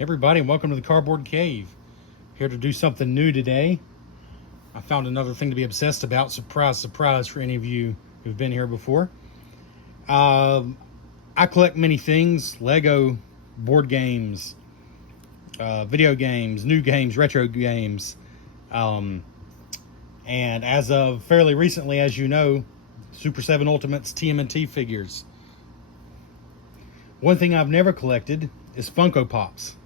Everybody, and welcome to the Cardboard Cave. Here to do something new today. I found another thing to be obsessed about. Surprise, surprise for any of you who've been here before. I collect many things: Lego, board games, video games, new games, retro games. And as of fairly recently, as you know, Super 7 Ultimates TMNT figures. One thing I've never collected is Funko Pops.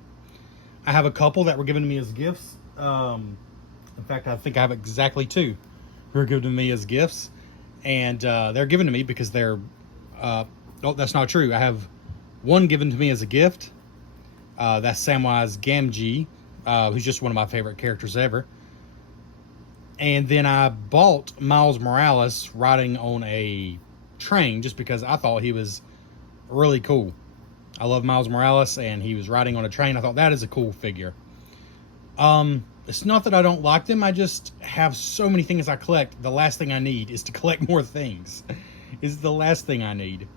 I have a couple that were given to me as gifts. In fact, I think I have exactly two who were given to me as gifts. And they're given to me because they're... oh, that's not true. I have one given to me as a gift. That's Samwise Gamgee, who's just one of my favorite characters ever. And then I bought Miles Morales riding on a train just because I thought he was really cool. I love Miles Morales, and he was riding on a train. I thought that is a cool figure. It's not that I don't like them. I just have so many things I collect. The last thing I need is to collect more things. Is the last thing I need.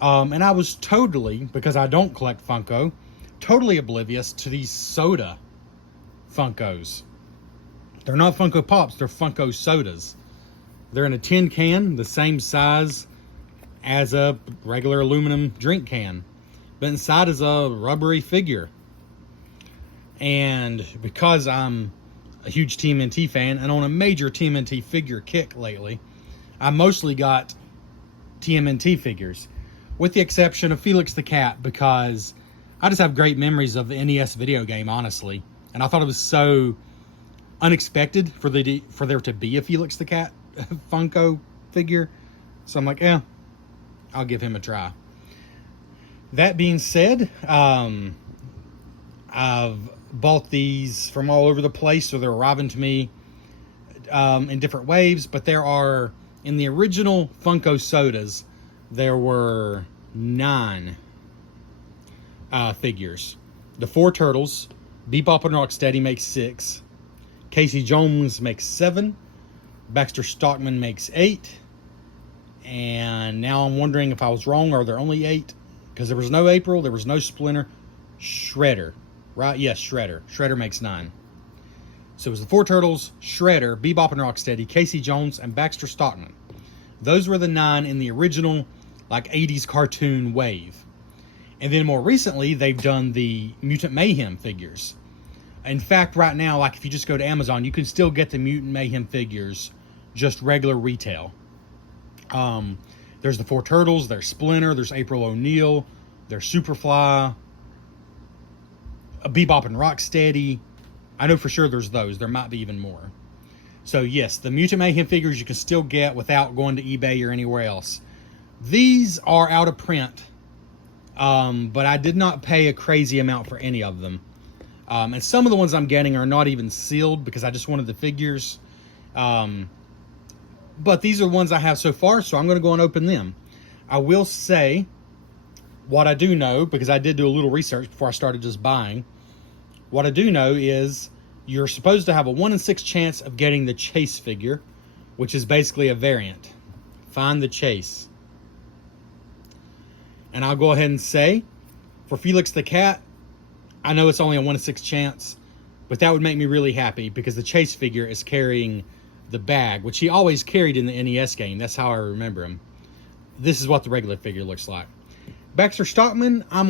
And I was totally, because I don't collect Funko, totally oblivious to these soda Funkos. They're not Funko Pops. They're Funko Sodas. They're in a tin can, the same size as a regular aluminum drink can, but inside is a rubbery figure. And because I'm a huge TMNT fan and on a major TMNT figure kick lately, I mostly got TMNT figures, with the exception of Felix the Cat, because I just have great memories of the NES video game, honestly. And I thought it was so unexpected for there to be a Felix the Cat Funko figure. So I'm like, yeah, I'll give him a try. That being said, I've bought these from all over the place, so they're arriving to me in different waves. But there are, in the original Funko Sodas, there were 9 figures. The 4 Turtles, Bebop and Rocksteady makes 6, Casey Jones makes 7, Baxter Stockman makes 8, and now I'm wondering if I was wrong. Are there only 8? Because there was no April, there was no Splinter. Shredder, right? Yes, Shredder. Shredder makes 9. So it was the 4 Turtles, Shredder, Bebop and Rocksteady, Casey Jones, and Baxter Stockman. Those were the 9 in the original, like, 80s cartoon wave. And then more recently, they've done the Mutant Mayhem figures. In fact, right now, like, if you just go to Amazon, you can still get the Mutant Mayhem figures just regular retail. There's the 4 Turtles, there's Splinter, there's April O'Neil, there's Superfly, Bebop and Rocksteady. I know for sure there's those. There might be even more. So yes, the Mutant Mayhem figures you can still get without going to eBay or anywhere else. These are out of print, but I did not pay a crazy amount for any of them. And some of the ones I'm getting are not even sealed because I just wanted the figures. But these are the ones I have so far, so I'm going to go and open them. I will say what I do know, because I did do a little research before I started just buying. What I do know is you're supposed to have a 1 in 6 chance of getting the Chase figure, which is basically a variant. Find the Chase. And I'll go ahead and say, for Felix the Cat, I know it's only a 1 in 6 chance, but that would make me really happy because the Chase figure is carrying the bag, which he always carried in the NES game. That's how I remember him. This is what the regular figure looks like. Baxter Stockman, I'm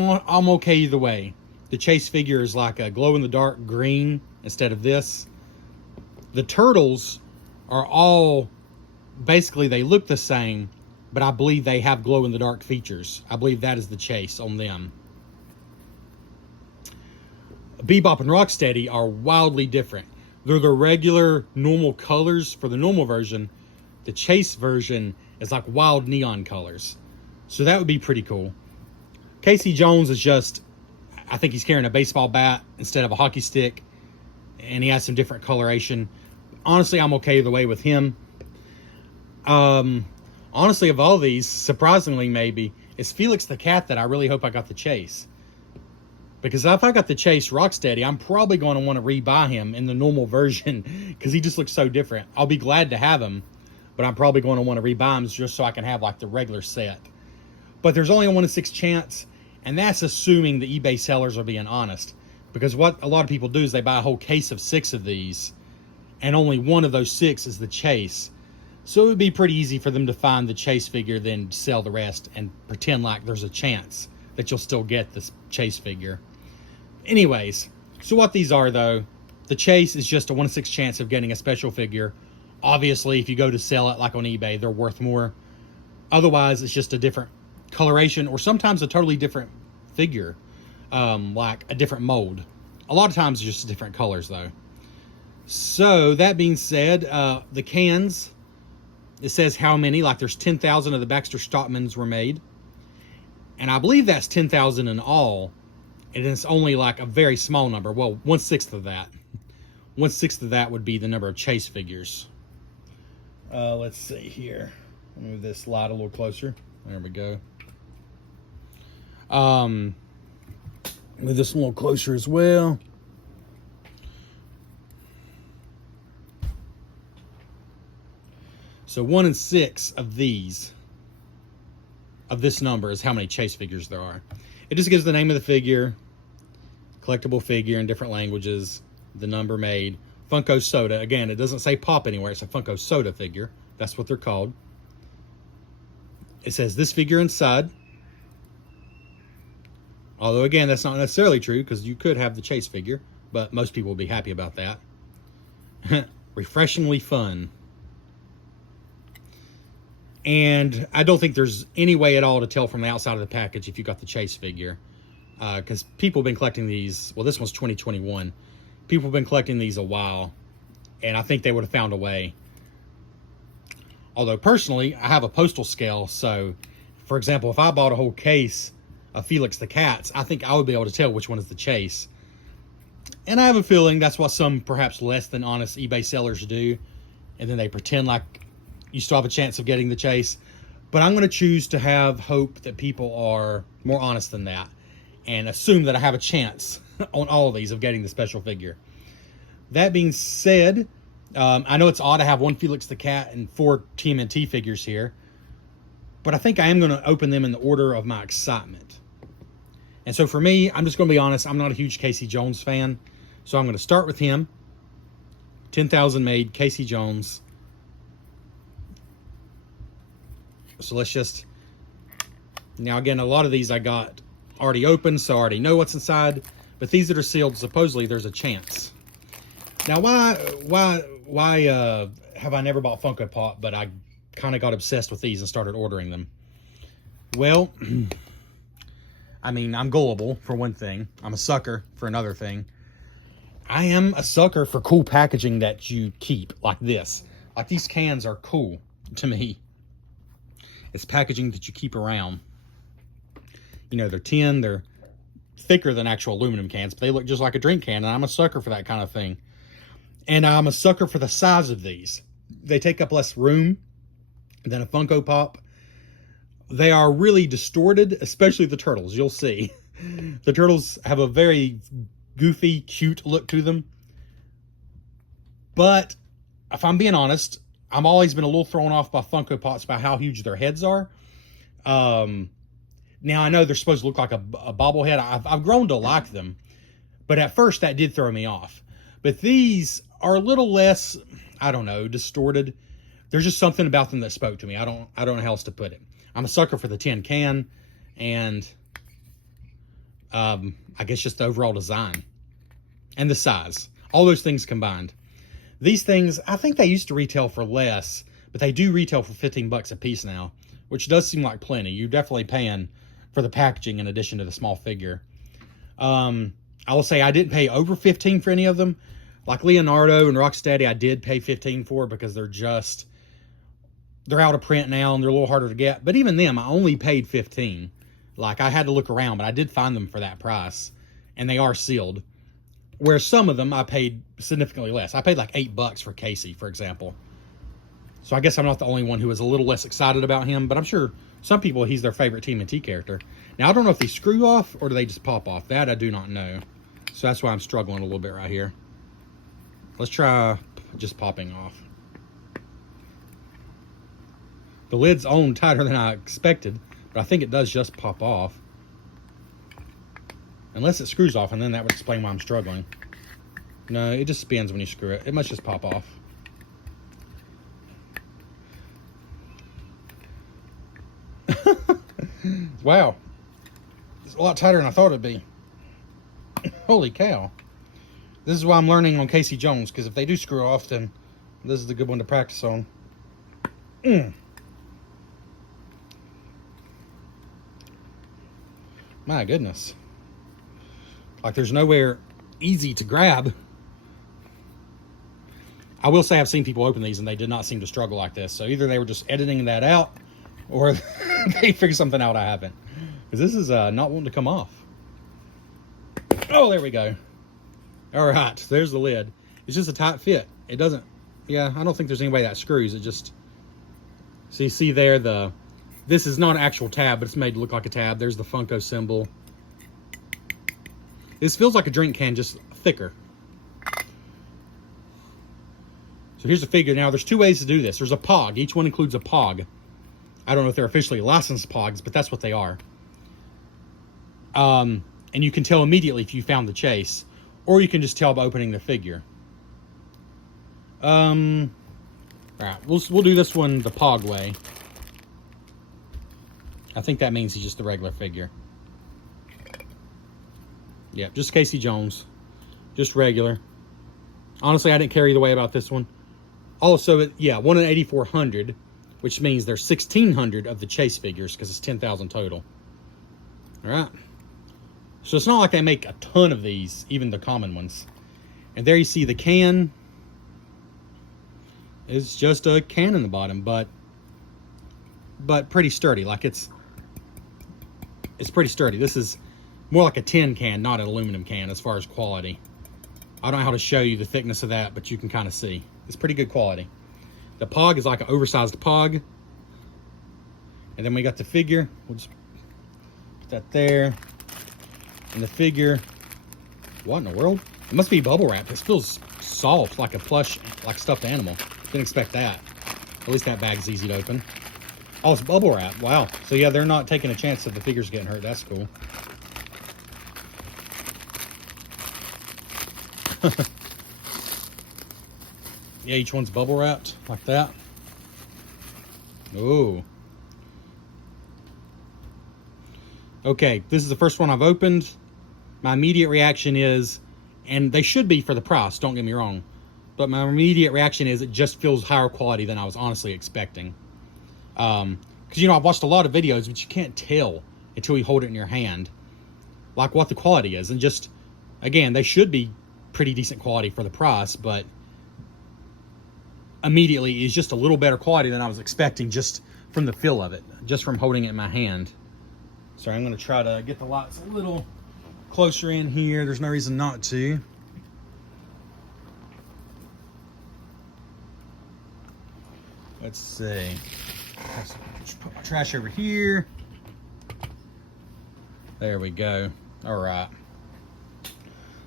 okay either way. The Chase figure is like a glow-in-the-dark green instead of this. The Turtles are all, basically they look the same, but I believe they have glow-in-the-dark features. I believe that is the Chase on them. Bebop and Rocksteady are wildly different. They're the regular normal colors for the normal version. The Chase version is like wild neon colors. So that would be pretty cool. Casey Jones is just, I think he's carrying a baseball bat instead of a hockey stick. And he has some different coloration. Honestly, I'm okay either way with him. Honestly, of all these, surprisingly maybe, it's Felix the Cat that I really hope I got the Chase. Because if I got the Chase Rocksteady, I'm probably going to want to rebuy him in the normal version because he just looks so different. I'll be glad to have him, but I'm probably going to want to rebuy him just so I can have like the regular set. But there's only a 1 in 6 chance, And that's assuming the eBay sellers are being honest. Because what a lot of people do is they buy a whole case of 6 of these, and only one of those 6 is the chase. So it would be pretty easy for them to find the chase figure, then sell the rest and pretend like there's a chance that you'll still get this chase figure. Anyways, so what these are though, the chase is just a 1 in 6 chance of getting a special figure. Obviously, if you go to sell it like on eBay, they're worth more. Otherwise, it's just a different coloration or sometimes a totally different figure, like a different mold. A lot of times it's just different colors though. So that being said, the cans, it says how many, like there's 10,000 of the Baxter Stockmans were made. And I believe that's 10,000 in all. And it's only like a very small number. Well, 1/6 of that. 1/6 of that would be the number of chase figures. Let's see here. Move this light a little closer. There we go. Move this a little closer as well. So 1 in 6 of these, of this number, is how many chase figures there are. It just gives the name of the figure, collectible figure in different languages, the number made, Funko Soda. Again, it doesn't say pop anywhere. It's a Funko Soda figure. That's what they're called. It says this figure inside. Although, again, that's not necessarily true because you could have the chase figure, but most people will be happy about that. Refreshingly fun. And I don't think there's any way at all to tell from the outside of the package if you got the chase figure. Because people have been collecting these. Well, this one's 2021. People have been collecting these a while. And I think they would have found a way. Although, personally, I have a postal scale. So, for example, if I bought a whole case of Felix the Cats, I think I would be able to tell which one is the chase. And I have a feeling that's what some perhaps less than honest eBay sellers do. And then they pretend like you still have a chance of getting the chase. But I'm going to choose to have hope that people are more honest than that and assume that I have a chance on all of these of getting the special figure. That being said, I know it's odd to have 1 Felix the Cat and 4 TMNT figures here, but I think I am going to open them in the order of my excitement. And so for me, I'm just going to be honest, I'm not a huge Casey Jones fan. So I'm going to start with him. 10,000 made, Casey Jones. So let's just, now again, a lot of these I got already open, so I already know what's inside. But these that are sealed, supposedly there's a chance. Now, why have I never bought Funko Pop, but I kind of got obsessed with these and started ordering them? Well, I mean, I'm gullible, for one thing. I'm a sucker, for another thing. I am a sucker for cool packaging that you keep, like this. Like, these cans are cool to me. It's packaging that you keep around. You know, they're tin, they're thicker than actual aluminum cans, but they look just like a drink can, and I'm a sucker for that kind of thing. And I'm a sucker for the size of these. They take up less room than a Funko Pop. They are really distorted, especially the turtles, you'll see. The turtles have a very goofy, cute look to them. But if I'm being honest, I've always been a little thrown off by Funko Pops by how huge their heads are. Now, I know they're supposed to look like a bobblehead. I've grown to like them. But at first, that did throw me off. But these are a little less, I don't know, distorted. There's just something about them that spoke to me. I don't know how else to put it. I'm a sucker for the tin can. And I guess just the overall design. And the size. All those things combined. These things, I think they used to retail for less, but they do retail for 15 bucks a piece now, which does seem like plenty. You're definitely paying for the packaging in addition to the small figure. I will say I didn't pay over 15 for any of them. Like Leonardo and Rocksteady, I did pay 15 for because they're out of print now and they're a little harder to get. But even them, I only paid 15. Like, I had to look around, but I did find them for that price, and they are sealed. Where some of them I paid significantly less. I paid like 8 bucks for Casey, for example. So I guess I'm not the only one who was a little less excited about him, but I'm sure some people, he's their favorite TMNT character. Now, I don't know if they screw off or do they just pop off. That I do not know. So that's why I'm struggling a little bit right here. Let's try just popping off. The lid's on tighter than I expected, but I think it does just pop off. Unless it screws off, and then that would explain why I'm struggling. No, it just spins when you screw it. It must just pop off. Wow. It's a lot tighter than I thought it'd be. Holy cow. This is why I'm learning on Casey Jones, because if they do screw off, then this is the good one to practice on. My goodness. Like, there's nowhere easy to grab. I will say I've seen people open these and they did not seem to struggle like this. So either they were just editing that out, or they figured something out I haven't. Because this is not wanting to come off. Oh, there we go. All right, there's the lid. It's just a tight fit. It doesn't, yeah, I don't think there's any way that screws. It just, so you see there, this is not an actual tab, but it's made to look like a tab. There's the Funko symbol. This feels like a drink can, just thicker. So here's the figure. Now, there's two ways to do this. There's a POG. Each one includes a POG. I don't know if they're officially licensed POGs, but that's what they are. And you can tell immediately if you found the chase, or you can just tell by opening the figure. All right, we'll do this one the POG way. I think that means he's just the regular figure. Yeah, just Casey Jones. Just regular. Honestly, I didn't care either way about this one. Also, yeah, 1 in 8,400, which means there's 1,600 of the chase figures because it's 10,000 total. All right. So it's not like they make a ton of these, even the common ones. And there you see the can. It's just a can in the bottom, but pretty sturdy. Like it's pretty sturdy. This is more like a tin can, not an aluminum can as far as quality. I don't know how to show you the thickness of that, but you can kind of see. It's pretty good quality. The POG is like an oversized POG. And then we got the figure. We'll just put that there. And the figure. What in the world? It must be bubble wrap. This feels soft, like a plush, like stuffed animal. Didn't expect that. At least that bag's easy to open. Oh, it's bubble wrap. Wow. So yeah, they're not taking a chance of the figures getting hurt. That's cool. Yeah, each one's bubble wrapped like that. Ooh. Okay, this is the first one I've opened. My immediate reaction is, and they should be for the price, don't get me wrong, but my immediate reaction is it just feels higher quality than I was honestly expecting. Because, you know, I've watched a lot of videos, but you can't tell until you hold it in your hand, like what the quality is. And just, again, they should be pretty decent quality for the price, but immediately is just a little better quality than I was expecting just from the feel of it, just from holding it in my hand. Sorry, I'm going to try to get the lights a little closer in here. There's no reason not to. Let's see. Just put my trash over here. There we go. All right.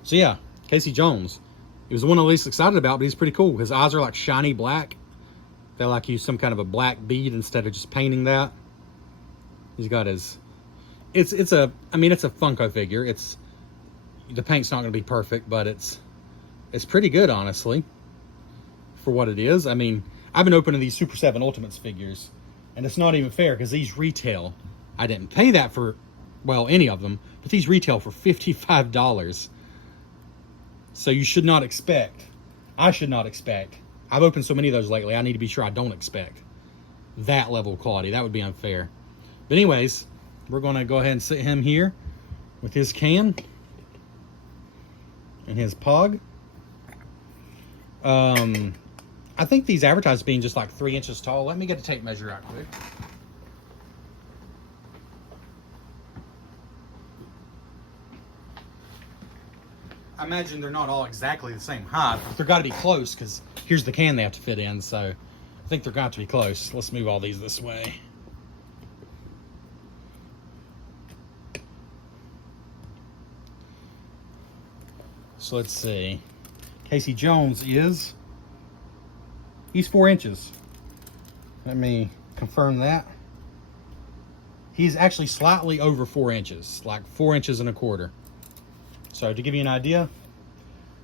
So yeah, Casey Jones. He was the one I'm least excited about, but he's pretty cool. His eyes are like shiny black. They like use some kind of a black bead instead of just painting that. He's got his. It's a Funko figure. The paint's not going to be perfect, but it's pretty good, honestly, for what it is. I mean, I've been opening these Super 7 Ultimates figures, and it's not even fair because these retail. I didn't pay that for, well, any of them, but these retail for $55. So you should not expect, I should not expect, I've opened so many of those lately, I need to be sure I don't expect that level of quality. That would be unfair. But anyways, we're going to go ahead and sit him here with his can and his POG. I think these advertised being just like 3 inches tall. Let me get a tape measure out quick. I imagine they're not all exactly the same height, but they've got to be close because here's the can they have to fit in, so I think they're got to be close. Let's move all these this way. So let's see. Casey Jones he's 4 inches. Let me confirm that. He's actually slightly over 4 inches, like 4 inches and a quarter. So to give you an idea,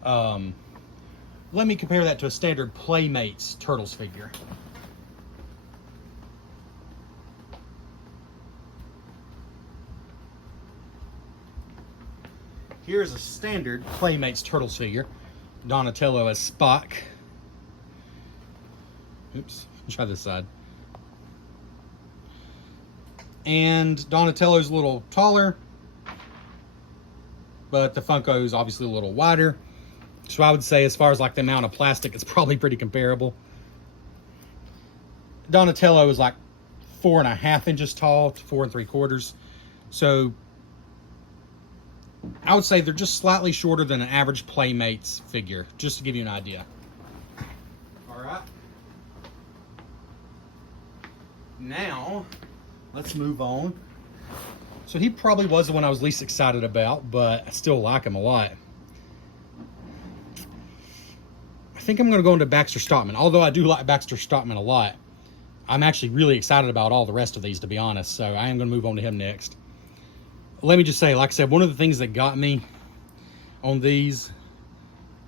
let me compare that to a standard Playmates Turtles figure. Here's a standard Playmates Turtles figure. Donatello as Spock. Oops, try this side. And Donatello's a little taller, but the Funko is obviously a little wider. So I would say as far as like the amount of plastic, it's probably pretty comparable. Donatello is like 4.5 inches tall to 4 3/4. So I would say they're just slightly shorter than an average Playmates figure, just to give you an idea. All right. Now, let's move on. So he probably was the one I was least excited about, but I still like him a lot. I think I'm going to go into Baxter Stockman. Although I do like Baxter Stockman a lot, I'm actually really excited about all the rest of these, to be honest. So I am going to move on to him next. Let me just say, like I said, one of the things that got me on these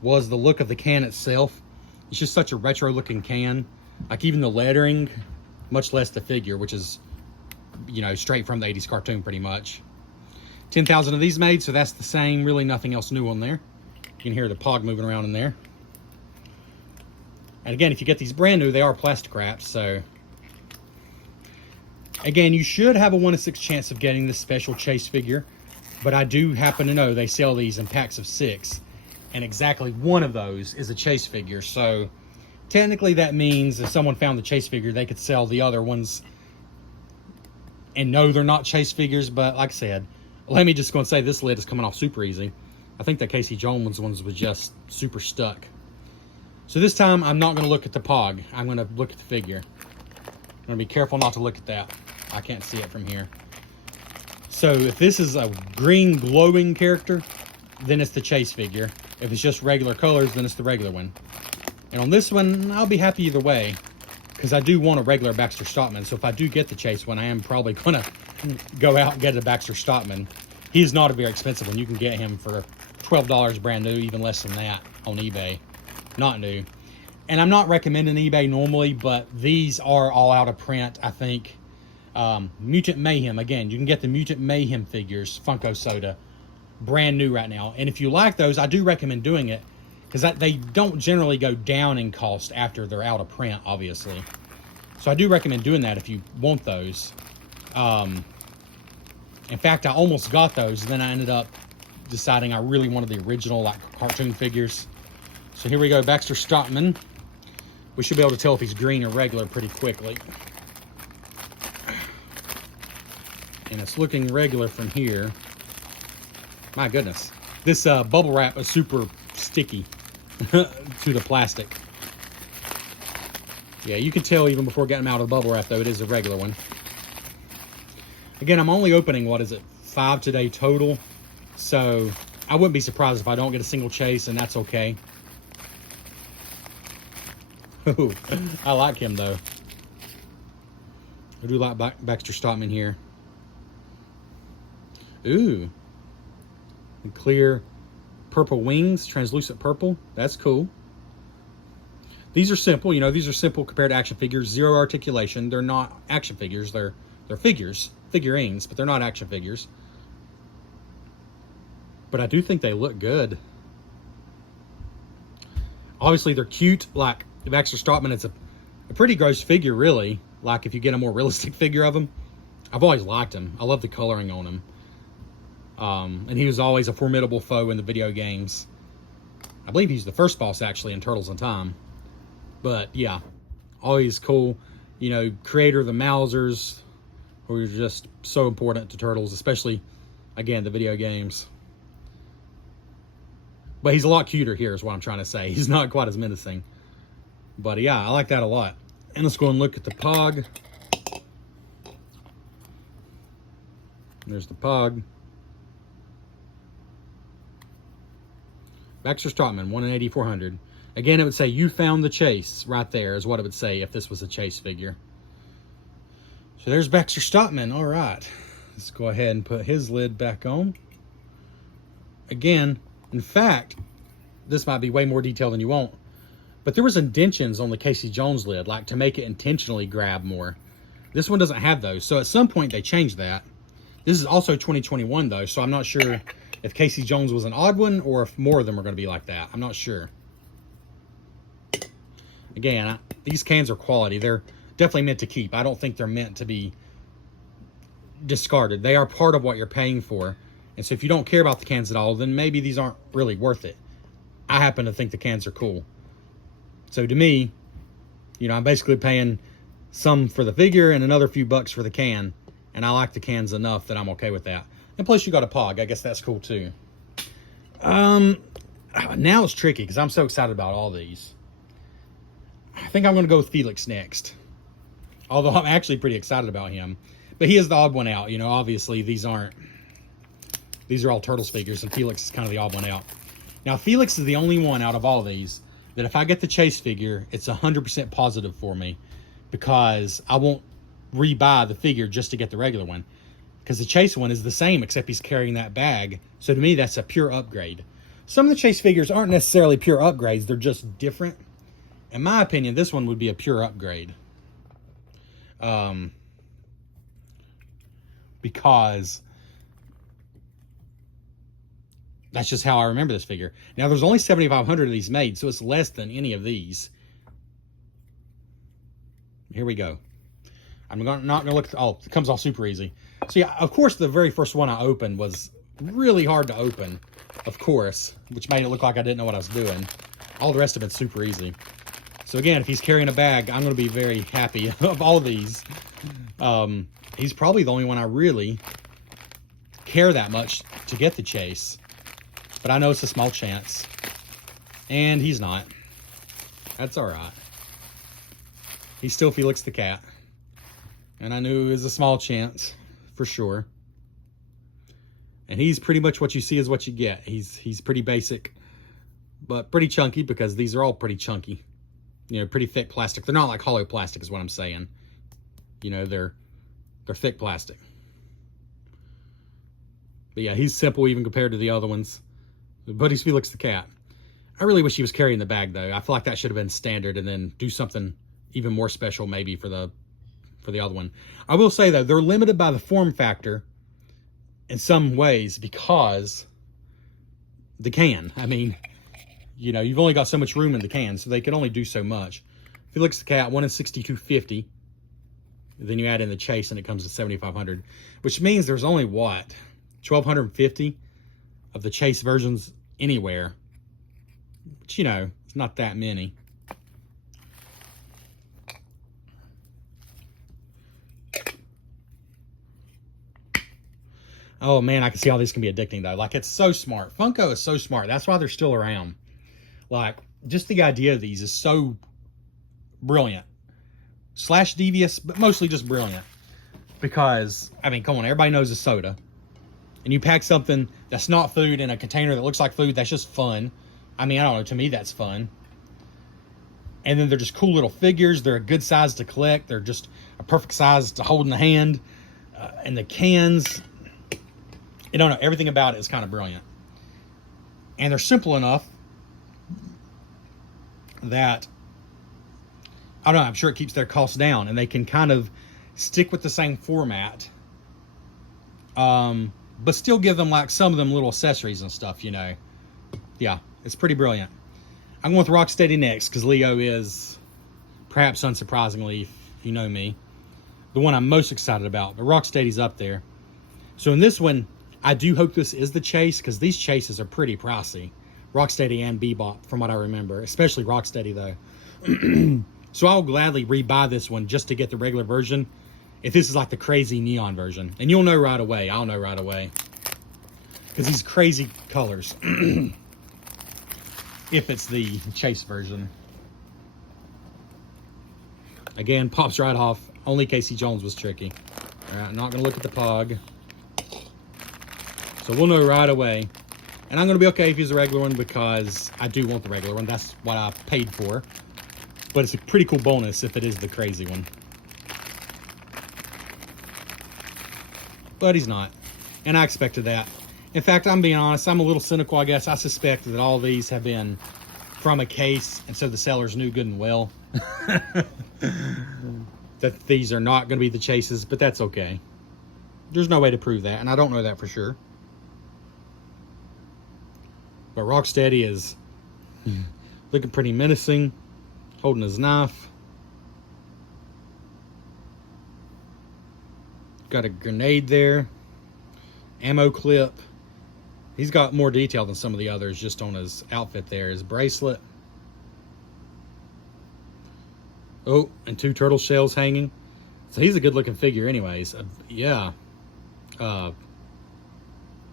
was the look of the can itself. It's just such a retro looking can. Like even the lettering, much less the figure, which is, you know, straight from the 80s cartoon pretty much. 10,000 of these made, so that's the same. Really nothing else new on there. You can hear the Pog moving around in there. And again, if you get these brand new, they are plastic wraps, so again, you should have a 1 in 6 chance of getting this special Chase figure, but I do happen to know they sell these in packs of 6, and exactly one of those is a Chase figure. So technically that means if someone found the Chase figure, they could sell the other ones. And no, they're not Chase figures, but like I said, let me just go and say this lid is coming off super easy. I think that Casey Jones ones was just super stuck. So this time I'm not going to look at the Pog. I'm going to look at the figure. I'm going to be careful not to look at that. I can't see it from here. So if this is a green glowing character, then it's the Chase figure. If it's just regular colors, then it's the regular one. And on this one, I'll be happy either way, because I do want a regular Baxter Stockman. So if I do get the Chase one, I am probably going to go out and get a Baxter Stockman. He's not a very expensive one. You can get him for $12 brand new, even less than that on eBay. Not new. And I'm not recommending eBay normally, but these are all out of print, I think. Mutant Mayhem, again, you can get the Mutant Mayhem figures, Funko Soda, brand new right now. And if you like those, I do recommend doing it, because they don't generally go down in cost after they're out of print, obviously. So I do recommend doing that if you want those. In fact, I almost got those, and then I ended up deciding I really wanted the original, like, cartoon figures. So here we go, Baxter Stockman. We should be able to tell if he's green or regular pretty quickly. And it's looking regular from here. My goodness. This bubble wrap is super sticky to the plastic. Yeah, you can tell even before getting them out of the bubble wrap, though, it is a regular one. Again, I'm only opening, what is it, 5 today total. So I wouldn't be surprised if I don't get a single Chase, and that's okay. Ooh, I like him, though. I do like Baxter Stockman here. Ooh. And clear purple wings, translucent purple. That's cool. These are simple, you know, these are simple compared to action figures. Zero articulation. They're not action figures. They're figures, figurines, but they're not action figures. But I do think they look good. Obviously, they're cute. Like, Baxter Stockman, it's a pretty gross figure, really. Like, if you get a more realistic figure of him. I've always liked him. I love the coloring on him. And he was always a formidable foe in the video games. I believe he's the first boss, actually, in Turtles in Time. But, yeah, always cool. You know, creator of the Mousers, who are just so important to Turtles, especially, again, the video games. But he's a lot cuter here, is what I'm trying to say. He's not quite as menacing. But, yeah, I like that a lot. And let's go and look at the Pog. There's the Pog. Baxter Stockman, 1 in 8,400. Again, it would say, you found the Chase. Right there is what it would say if this was a Chase figure. So there's Baxter Stockman. All right. Let's go ahead and put his lid back on. again, in fact, this might be way more detailed than you want, but there was indentions on the Casey Jones lid, like to make it intentionally grab more. This one doesn't have those, so at some point they changed that. This is also 2021 though, so I'm not sure if Casey Jones was an odd one or if more of them are going to be like that. I'm not sure. Again, these cans are quality. They're definitely meant to keep. I don't think they're meant to be discarded. They are part of what you're paying for. And so if you don't care about the cans at all, then maybe these aren't really worth it. I happen to think the cans are cool. So to me, you know, I'm basically paying some for the figure and another few bucks for the can. And I like the cans enough that I'm okay with that. And plus you got a Pog. I guess that's cool too. Now it's tricky because I'm so excited about all these. I think I'm going to go with Felix next. Although I'm actually pretty excited about him. But he is the odd one out. You know, obviously these are all Turtles figures, and Felix is kind of the odd one out. Now, Felix is the only one out of all these that if I get the Chase figure, it's 100% positive for me, because I won't rebuy the figure just to get the regular one. Because the Chase one is the same, except he's carrying that bag. So to me, that's a pure upgrade. Some of the Chase figures aren't necessarily pure upgrades. They're just different. In my opinion, this one would be a pure upgrade. Because that's just how I remember this figure. Now, there's only 7,500 of these made, so it's less than any of these. Here we go. I'm not going to look. Oh, it comes off super easy. So, yeah, of course, the very first one I opened was really hard to open, of course, which made it look like I didn't know what I was doing. All the rest of it's super easy. So, again, if he's carrying a bag, I'm going to be very happy of all these. He's probably the only one I really care that much to get the Chase. But I know it's a small chance. And he's not. That's all right. He's still Felix the Cat. And I knew it was a small chance, for sure. And he's pretty much what you see is what you get. He's pretty basic, but pretty chunky, because these are all pretty chunky. You know, pretty thick plastic. They're not like hollow plastic is what I'm saying. You know, they're thick plastic. But yeah, he's simple even compared to the other ones. But he's Felix the Cat. I really wish he was carrying the bag though. I feel like that should have been standard, and then do something even more special maybe for the other one. I will say though, they're limited by the form factor in some ways, because the can. I mean, you know, you've only got so much room in the can, so they can only do so much. Felix the Cat, 1 in 6,250. Then you add in the Chase and it comes to 7,500, which means there's only what, 1,250 of the Chase versions anywhere, which, you know, it's not that many. Oh man, I can see how this can be addicting though. Like, it's so smart. Funko is so smart. That's why they're still around. Like, just the idea of these is so brilliant. Slash devious, but mostly just brilliant. Because, I mean, come on, everybody knows a soda. And you pack something that's not food in a container that looks like food, that's just fun. I mean, I don't know, to me that's fun. And then they're just cool little figures. They're a good size to collect. They're just a perfect size to hold in the hand. And the cans, I don't know, everything about it is kind of brilliant. And they're simple enough that, I don't know, I'm sure it keeps their costs down, and they can kind of stick with the same format, but still give them like some of them little accessories and stuff, you know. Yeah, it's pretty brilliant. I'm going with Rocksteady next, because Leo is, perhaps unsurprisingly, if you know me, the one I'm most excited about. But Rocksteady's up there. So in this one, I do hope this is the Chase, because these Chases are pretty pricey. Rocksteady and Bebop, from what I remember. Especially Rocksteady, though. So I'll gladly rebuy this one just to get the regular version, if this is like the crazy neon version. And you'll know right away. I'll know right away. Because these crazy colors. If it's the Chase version. Again, pops right off. Only Casey Jones was tricky. Alright, I'm not going to look at the Pog. So we'll know right away. And I'm going to be okay if he's a regular one, because I do want the regular one. That's what I paid for. But it's a pretty cool bonus if it is the crazy one. But he's not. And I expected that. In fact, I'm being honest, I'm a little cynical, I guess. I suspect that all these have been from a case, and so the sellers knew good and well that these are not going to be the chases, but that's okay. There's no way to prove that, and I don't know that for sure. But Rocksteady is looking pretty menacing, holding his knife. Got a grenade there, ammo clip. He's got more detail than some of the others just on his outfit there. His bracelet. Oh, and 2 turtle shells hanging. So he's a good looking figure anyways. Yeah.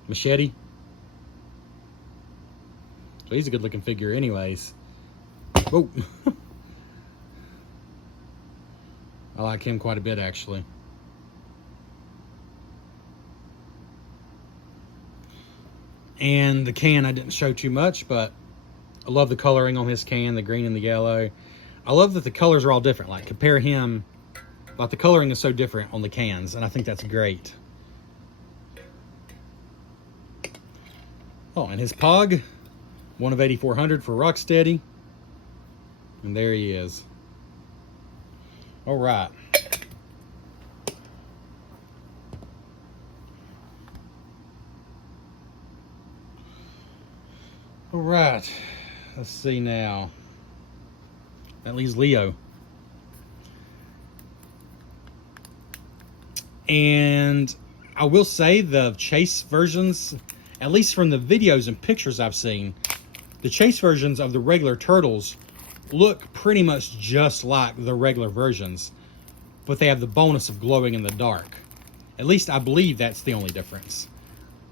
Machete. So he's a good looking figure anyways. Oh. I like him quite a bit actually. And the can I didn't show too much, but I love the coloring on his can, the green and the yellow. I love that the colors are all different. Like compare him, like the coloring is so different on the cans, and I think that's great. Oh, and his Pog, one of 8,400 for Rocksteady. And there he is. All right. All right, let's see now. That leaves Leo. And I will say the chase versions, at least from the videos and pictures I've seen, the chase versions of the regular turtles look pretty much just like the regular versions, but they have the bonus of glowing in the dark. At least I believe that's the only difference.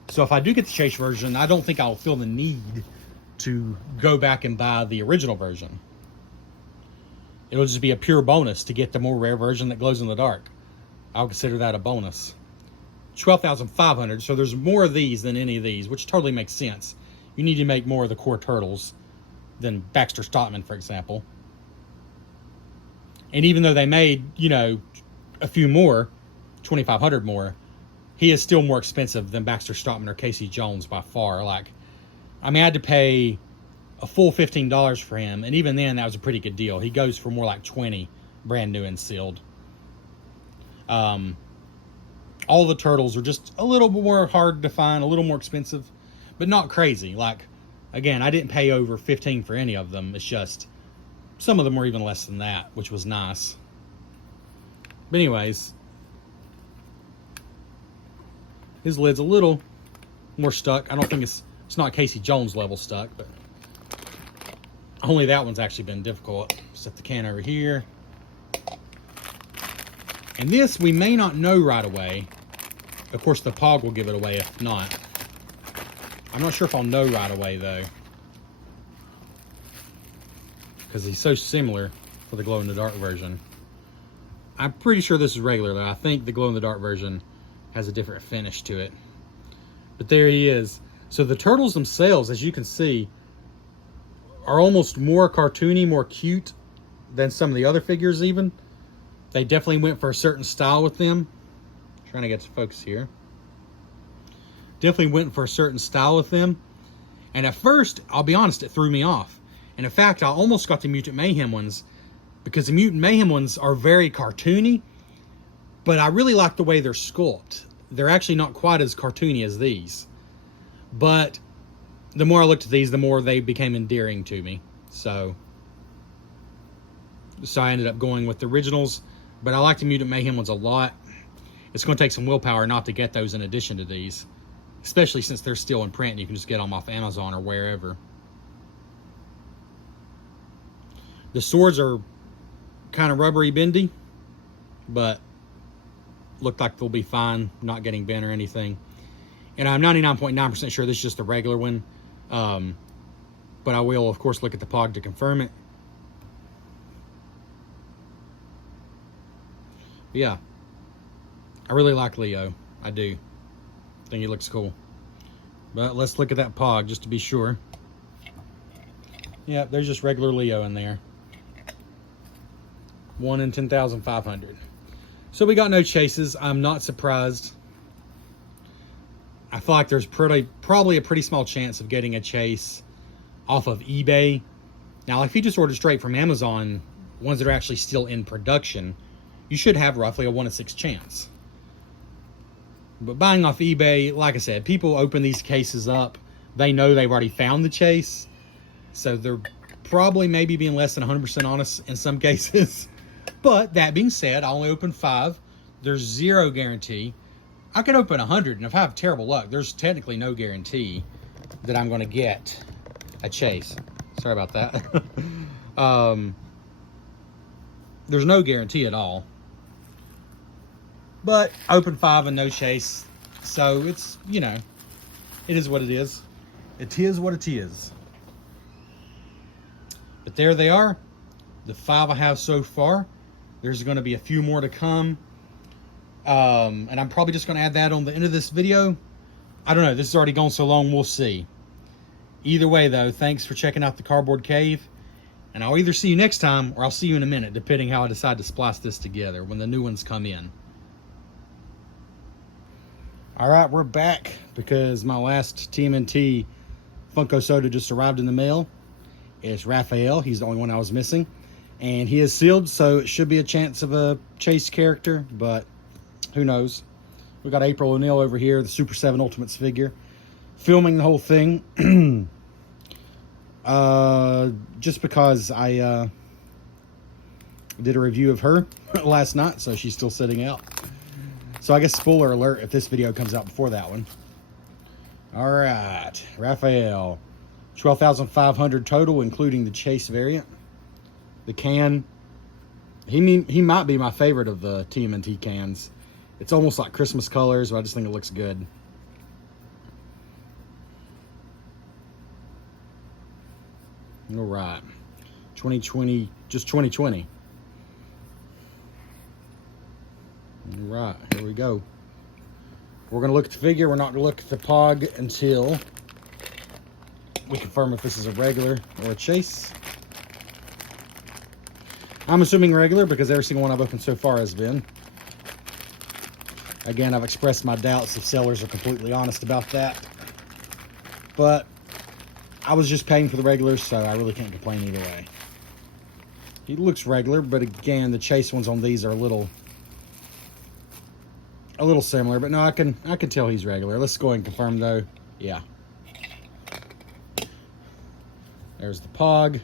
So if I do get the chase version, I don't think I'll feel the need to go back and buy the original version. It'll just be a pure bonus to get the more rare version that glows in the dark. I'll consider that a bonus. 12,500, so there's more of these than any of these, which totally makes sense. You need to make more of the core turtles than Baxter Stockman, for example. And even though they made, you know, a few more, 2,500 more, he is still more expensive than Baxter Stockman or Casey Jones by far. Like, I mean, I had to pay a full $15 for him, and even then, that was a pretty good deal. He goes for more like 20, brand new and sealed. All the turtles are just a little more hard to find, a little more expensive, but not crazy. Like, again, I didn't pay over 15 for any of them. It's just some of them were even less than that, which was nice. But anyways, his lid's a little more stuck. I don't think it's not Casey Jones level stuck, but only that one's actually been difficult. Set the can over here. And this we may not know right away. Of course, the Pog will give it away if not. I'm not sure if I'll know right away though, because he's so similar for the glow-in-the-dark version. I'm pretty sure this is regular though. I think the glow-in-the-dark version has a different finish to it. But there he is. So the turtles themselves, as you can see, are almost more cartoony, more cute than some of the other figures even. They definitely went for a certain style with them. Trying to get to focus here. Definitely went for a certain style with them. And at first, I'll be honest, it threw me off. And in fact, I almost got the Mutant Mayhem ones, because the Mutant Mayhem ones are very cartoony, but I really like the way they're sculpted. They're actually not quite as cartoony as these. But the more I looked at these, the more they became endearing to me. So I ended up going with the originals. But I like the Mutant Mayhem ones a lot. It's going to take some willpower not to get those in addition to these, especially since they're still in print and you can just get them off Amazon or wherever. The swords are kind of rubbery bendy, but look like they'll be fine, not getting bent or anything. And I'm 99.9% sure this is just the regular one. But I will, of course, look at the Pog to confirm it. But yeah, I really like Leo. I do. I think he looks cool. But let's look at that Pog just to be sure. Yeah, there's just regular Leo in there. 1 in 10,500. So we got no chases. I'm not surprised. I feel like there's probably a pretty small chance of getting a chase off of eBay. Now, if you just order straight from Amazon, ones that are actually still in production, you should have roughly a 1 in 6 chance. But buying off eBay, like I said, people open these cases up. They know they've already found the chase. So they're probably maybe being less than 100% honest in some cases. But that being said, I only opened 5. There's 0 guarantee. I could open 100, and if I have terrible luck, there's technically no guarantee that I'm going to get a chase. Sorry about that. There's no guarantee at all. But open 5 and no chase. So it's, you know, it is what it is. It is what it is. But there they are. The 5 I have so far. There's going to be a few more to come. And I'm probably just going to add that on the end of this video. I don't know. This has already gone so long. We'll see. Either way, though, thanks for checking out the Cardboard Cave. And I'll either see you next time or I'll see you in a minute, depending how I decide to splice this together when the new ones come in. All right, we're back because my last TMNT Funko Soda just arrived in the mail. It's Raphael. He's the only one I was missing. And he is sealed, so it should be a chance of a chase character, but who knows. We got April O'Neil over here, the Super 7 Ultimates figure, filming the whole thing. Just because I did a review of her last night, so she's still sitting out. So I guess spoiler alert if this video comes out before that one. All right, Raphael, 12,500 total, including the chase variant. The can, he might be my favorite of the TMNT cans. It's almost like Christmas colors, but I just think it looks good. All right, 2020, just 2020. All right, here we go. We're going to look at the figure. We're not going to look at the POG until we confirm if this is a regular or a chase. I'm assuming regular because every single one I've opened so far has been. Again, I've expressed my doubts if sellers are completely honest about that. But I was just paying for the regulars, so I really can't complain either way. He looks regular, but again, the chase ones on these are a little similar. But no, I can tell he's regular. Let's go ahead and confirm though. Yeah. There's the POG.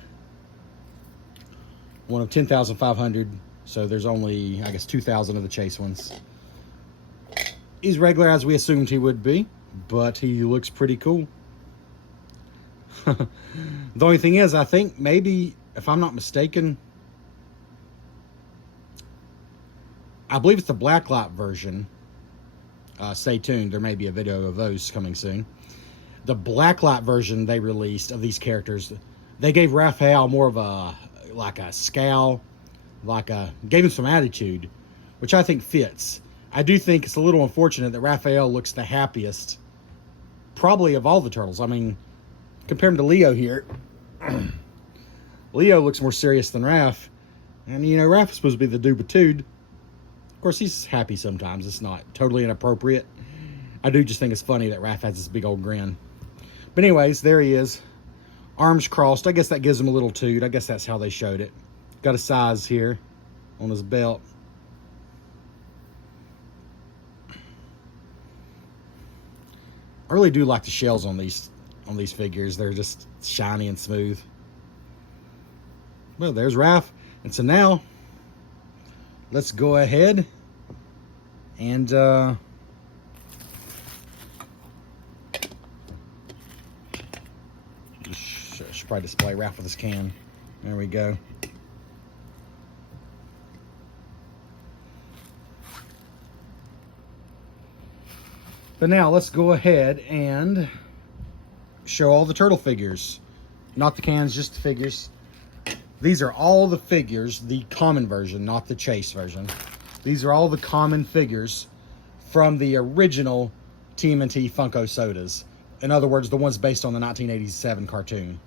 One of 10,500, so there's only, I guess, 2,000 of the chase ones. He's regular as we assumed he would be, but he looks pretty cool. The only thing is, I think maybe, if I'm not mistaken, I believe it's the blacklight version. Stay tuned, there may be a video of those coming soon. The blacklight version they released of these characters, they gave Raphael more of a scowl, gave him some attitude, which I think fits. I do think it's a little unfortunate that Raphael looks the happiest, probably of all the turtles. I mean, compare him to Leo here. Leo looks more serious than Raph, and you know, Raph is supposed to be the dude. Of course, he's happy sometimes. It's not totally inappropriate. I do just think it's funny that Raph has this big old grin. But anyways, there he is. Arms crossed. I guess that gives him a little toot. I guess that's how they showed it. Got a size here on his belt. I really do like the shells on these figures. They're just shiny and smooth. Well, there's Raph. And so now, let's go ahead and should probably display Raph with his can. There we go. But now let's go ahead and show all the turtle figures. Not the cans, just the figures. These are all the figures, the common version, not the chase version. These are all the common figures from the original TMNT Funko Sodas. In other words, the ones based on the 1987 cartoon.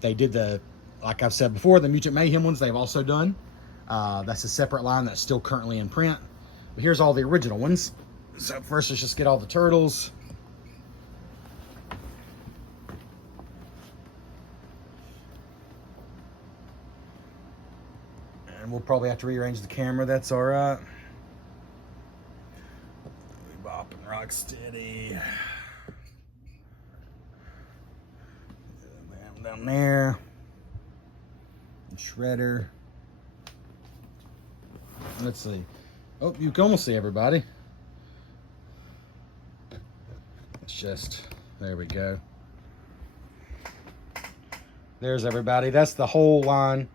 They did the, like I've said before, the Mutant Mayhem ones they've also done. That's a separate line that's still currently in print. But here's all the original ones. So first, let's just get all the turtles. And we'll probably have to rearrange the camera. That's all right. Bop and rock steady. Down there. And Shredder. Let's see. Oh, you can almost see everybody. It's just, there we go. There's everybody. That's the whole line.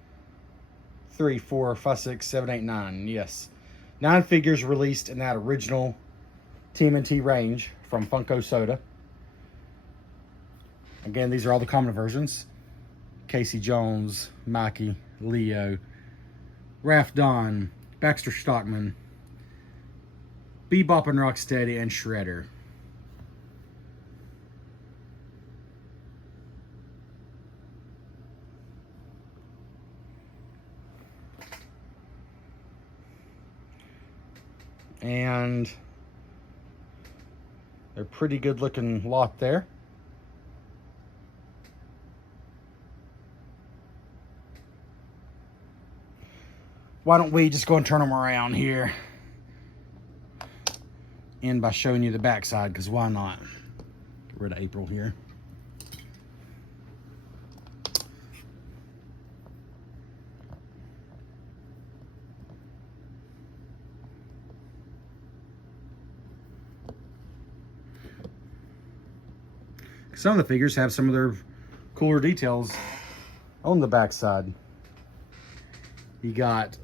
3, 4, 5, 6, 7, 8, 9. Yes. 9 figures released in that original TMNT range from Funko Soda. Again, these are all the common versions. Casey Jones, Mikey, Leo, Raph Don, Baxter Stockman, Bebop and Rocksteady, and Shredder. And they're pretty good looking lot there. Why don't we just go and turn them around here? End by showing you the backside, because why not? Get rid of April here. Some of the figures have some of their cooler details on the backside. You got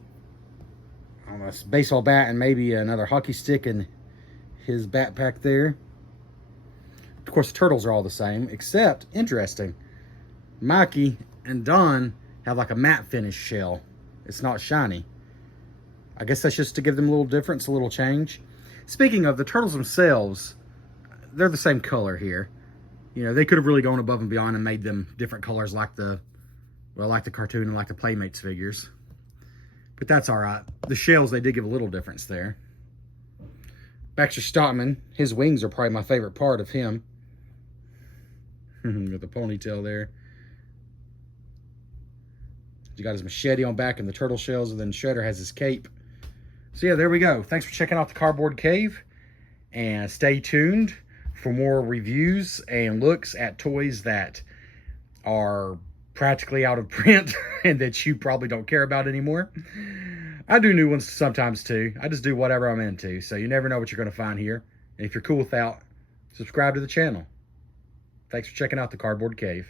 a baseball bat and maybe another hockey stick in his backpack there. Of course, the turtles are all the same, except, interesting, Mikey and Don have like a matte finish shell. It's not shiny. I guess that's just to give them a little difference, a little change. Speaking of, the turtles themselves, they're the same color here. You know, they could have really gone above and beyond and made them different colors like the cartoon and like the Playmates figures. But that's all right. The shells, they did give a little difference there. Baxter Stockman, his wings are probably my favorite part of him. With the ponytail there. He got his machete on back and the turtle shells, and then Shredder has his cape. So yeah, there we go. Thanks for checking out the Cardboard Cave. And stay tuned for more reviews and looks at toys that are practically out of print and that you probably don't care about anymore. I do new ones sometimes too. I just do whatever I'm into, so you never know what you're going to find here. And if you're cool with that, subscribe to the channel. Thanks for checking out the Cardboard Cave.